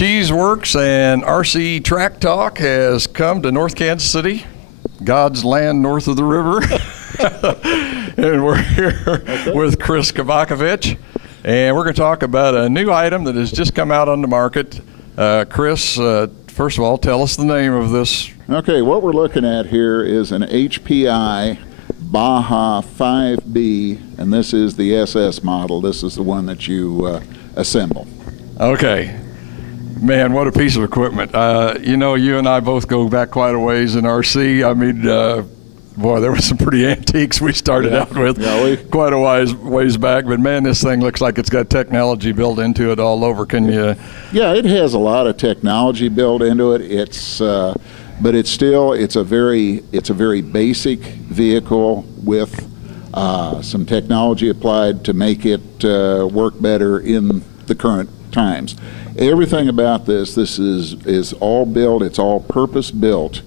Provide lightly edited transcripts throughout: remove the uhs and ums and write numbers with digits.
Cheese Works and RC Track Talk has come to North Kansas City, God's land north of the river. And we're here with Chris Kovakovich, and we're going to talk about a new item that has just come out on the market. Chris, first of all, tell us the name of this. Okay, what we're looking at here is an HPI Baja 5B, and this is the SS model. This is the one that you assemble. Okay. Man, what a piece of equipment. You know, you and I both go back quite a ways in RC. I mean, boy, there were some pretty antiques we started out with quite a ways back. But, man, this thing looks like it's got technology built into it all over. Can you? Yeah, it has a lot of technology built into it. But it's a very basic vehicle with some technology applied to make it work better in the current times. Everything about this is all built, it's all purpose built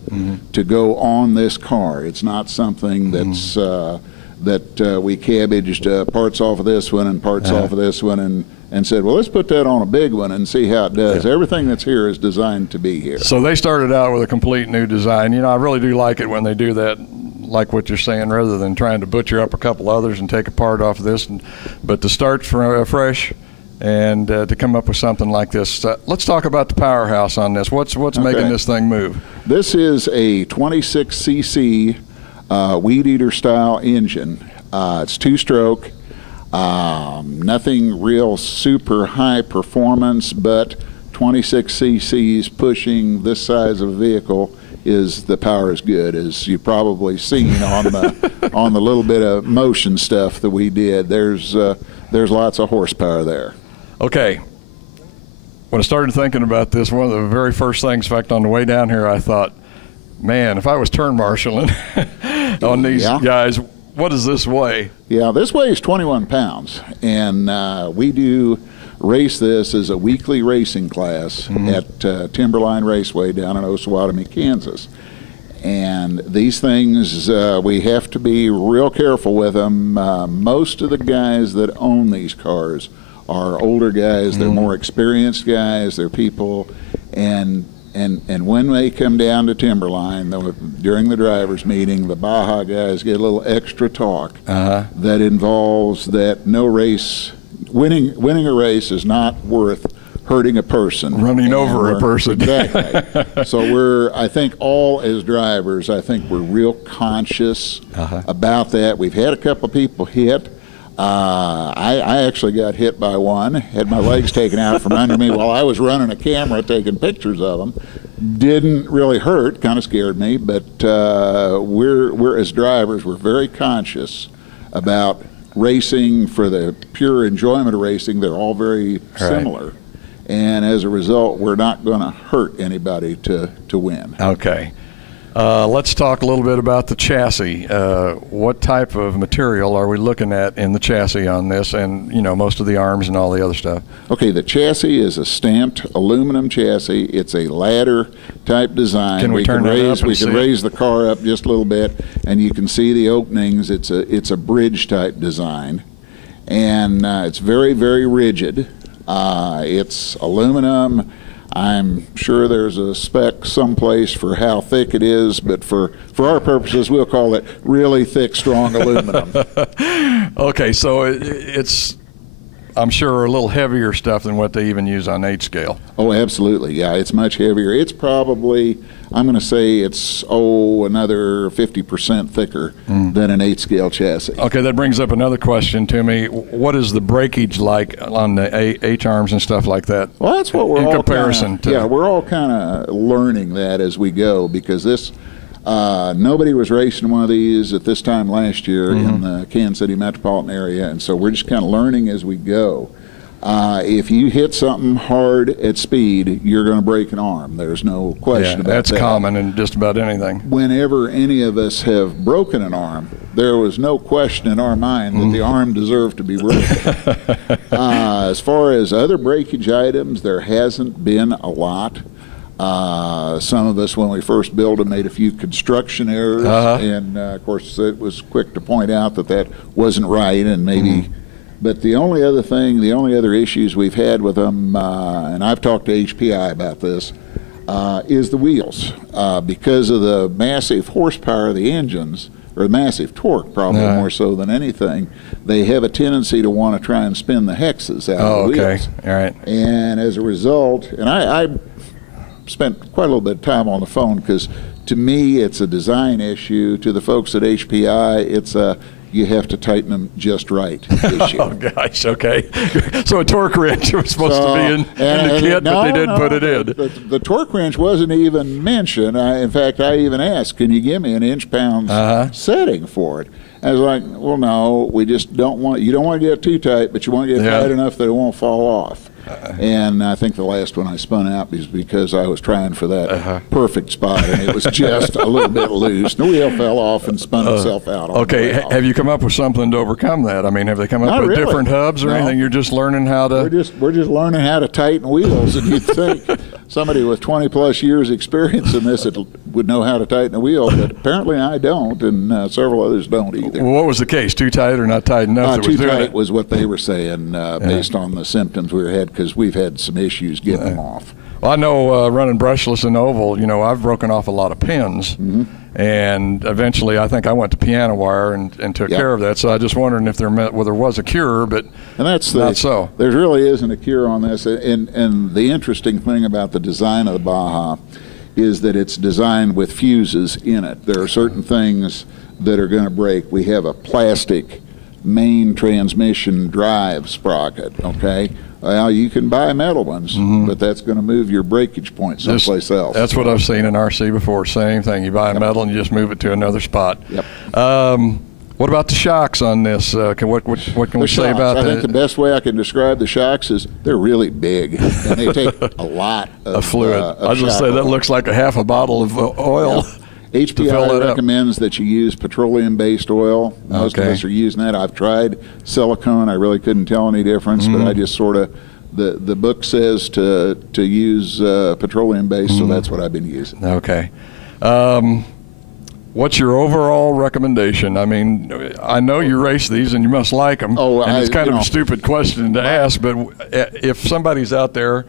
to go on this car. It's not something that's that we cabbaged parts off of this one and parts off of this one and said, well, let's put that on a big one and see how it does. Everything that's here is designed to be here. So they started out with a complete new design. You know, I really do like it when they do that, like what you're saying, rather than trying to butcher up a couple others and take a part off of this. But to start fresh and to come up with something like this. Let's talk about the powerhouse on this. What's making this thing move? This is a 26cc Weed Eater style engine. It's two-stroke, nothing real super high performance, but 26 cc's pushing this size of a vehicle is the power is good, as you've probably seen on the on the little bit of motion stuff that we did. There's lots of horsepower there. Okay, when I started thinking about this, one of the very first things, in fact, on the way down here, I thought, man, if I was turn marshaling on these guys, what does this weigh? Yeah, this weighs 21 pounds, and we do race this as a weekly racing class at Timberline Raceway down in Osawatomie, Kansas. And these things, we have to be real careful with them. Most of the guys that own these cars are older guys. They're more experienced guys. They're people, and when they come down to Timberline, during the drivers' meeting, the Baja guys get a little extra talk that involves that no race, winning a race is not worth hurting a person. Running over a person. Exactly. So I think all as drivers, I think we're real conscious about that. We've had a couple of people hit. I actually got hit by one, had my legs taken out from under me while I was running a camera taking pictures of them. Didn't really hurt, kind of scared me, but we're as drivers, we're very conscious about racing for the pure enjoyment of racing. They're all very similar. And as a result, we're not going to hurt anybody to win. Okay. Let's talk a little bit about the chassis. What type of material are we looking at in the chassis on this, and, you know, most of the arms and all the other stuff? Okay, the chassis is a stamped aluminum chassis. It's a ladder type design. Can we turn that up? We can raise the car up just a little bit, and you can see the openings. It's a bridge type design, and it's very, very rigid. It's aluminum. I'm sure there's a spec someplace for how thick it is, but for our purposes, we'll call it really thick, strong aluminum. Okay, so it's, I'm sure, a little heavier stuff than what they even use on 8-scale. Oh, absolutely. Yeah, it's much heavier. It's probably, I'm going to say it's, another 50% thicker than an 8-scale chassis. Okay, that brings up another question to me. What is the breakage like on the H-arms and stuff like that? Well, that's what we're in comparison to. Yeah, we're all kind of learning that as we go, because this, nobody was racing one of these at this time last year in the Kansas City metropolitan area, and so we're just kind of learning as we go. If you hit something hard at speed, you're going to break an arm. There's no question about that. That's common in just about anything. Whenever any of us have broken an arm, there was no question in our mind that the arm deserved to be broken. As far as other breakage items, there hasn't been a lot. Some of us, when we first built them, made a few construction errors, and of course it was quick to point out that wasn't right, and maybe But the only other issues we've had with them, and I've talked to HPI about this, is the wheels. Because of the massive horsepower of the engines, or massive torque, probably more so than anything, they have a tendency to want to try and spin the hexes out of the wheels. All right. And as a result, and I spent quite a little bit of time on the phone, because to me it's a design issue. To the folks at HPI, it's a you have to tighten them just right issue. Oh gosh, okay. So a torque wrench was supposed to be in the kit, but they didn't put it in. The torque wrench wasn't even mentioned. In fact, I even asked, can you give me an inch-pounds setting for it? I was like, well, no, we just don't want, you don't want to get too tight, but you want to get tight enough that it won't fall off. And I think the last one I spun out was because I was trying for that perfect spot, and it was just a little bit loose. The wheel fell off and spun itself out. Okay, have you come up with something to overcome that? I mean, have they come up with different hubs or anything? You're just learning how to... We're just learning how to tighten wheels, and you'd think somebody with 20-plus years experience in this would know how to tighten a wheel, but apparently I don't, and several others don't either. Well, what was the case? Too tight or not tight enough? Too tight was what they were saying, based on the symptoms we had, because we've had some issues getting them off. Well, I know running brushless and oval, I've broken off a lot of pins, and eventually I think I went to piano wire and took care of that. So I just wondering if there was a cure, but not so. There really isn't a cure on this, and the interesting thing about the design of the Baja is that it's designed with fuses in it. There are certain things that are going to break. We have a plastic main transmission drive sprocket, okay? Well, you can buy metal ones, but that's going to move your breakage point someplace else. That's what I've seen in RC before. Same thing. You buy a metal and you just move it to another spot. Yep. What about the shocks on this? What can we say about that? I think the best way I can describe the shocks is they're really big, and they take a lot of fluid. I was going to say that looks like a half a bottle of oil. HPI recommends that you use petroleum-based oil. Most of us are using that. I've tried silicone. I really couldn't tell any difference, but I just sort of, the book says to use petroleum-based, so that's what I've been using. Okay. What's your overall recommendation? I mean, I know you race these and you must like them. And it's kind of a stupid question to ask, but if somebody's out there,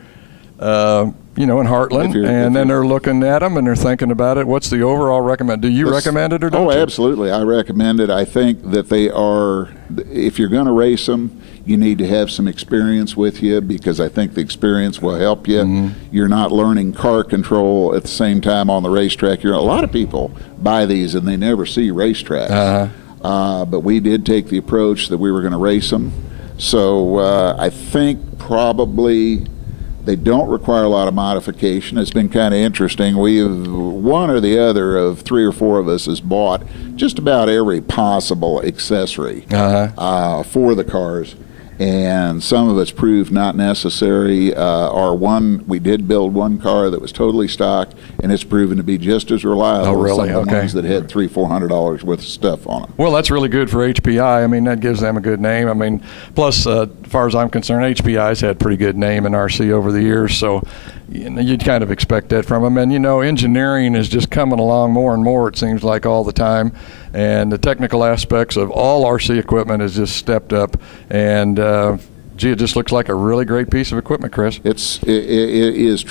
in Heartland, and then they're looking at them and they're thinking about it, what's the overall recommend? Do you recommend it or don't you? Oh, absolutely. I recommend it. I think that they are, if you're going to race them, you need to have some experience with you, because I think the experience will help you. You're not learning car control at the same time on the racetrack. A lot of people buy these and they never see racetracks. But we did take the approach that we were going to race them. So I think probably they don't require a lot of modification. It's been kind of interesting. One or the other of 3 or 4 of us has bought just about every possible accessory for the cars, and some of it's proved not necessary. We did build one car that was totally stock, and it's proven to be just as reliable as some of the ones that had $300-400 worth of stuff on them. Well, that's really good for HPI. I mean, that gives them a good name. I mean, plus, as far as I'm concerned, HPI's had a pretty good name in RC over the years, so you'd kind of expect that from them. And, engineering is just coming along more and more, it seems like, all the time. And the technical aspects of all RC equipment has just stepped up. And, gee, it just looks like a really great piece of equipment, Chris. It is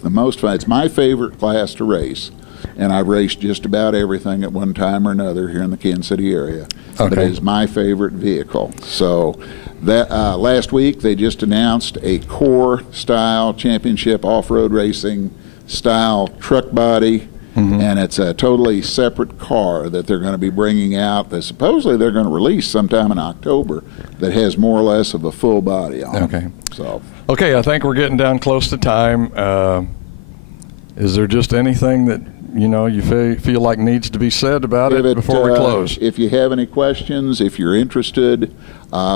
the most fun. It's my favorite class to race. And I've raced just about everything at one time or another here in the Kansas City area. But it is my favorite vehicle. So that last week they just announced a core style championship off-road racing style truck body. And it's a totally separate car that they're going to be bringing out that supposedly they're going to release sometime in October, that has more or less of a full body on it. Okay, I think we're getting down close to time. Is there just anything that you feel like needs to be said about it before we close? If you have any questions, if you're interested,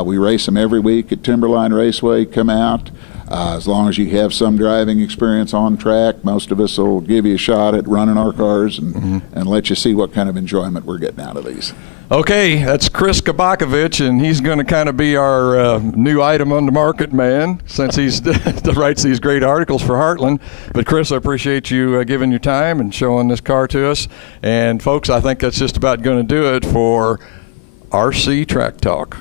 we race them every week at Timberline Raceway. Come out. As long as you have some driving experience on track, most of us will give you a shot at running our cars and let you see what kind of enjoyment we're getting out of these. Okay, that's Chris Kabakovich, and he's going to kind of be our new item on the market man, since he writes these great articles for Heartland. But Chris, I appreciate you giving your time and showing this car to us. And folks, I think that's just about going to do it for RC Track Talk.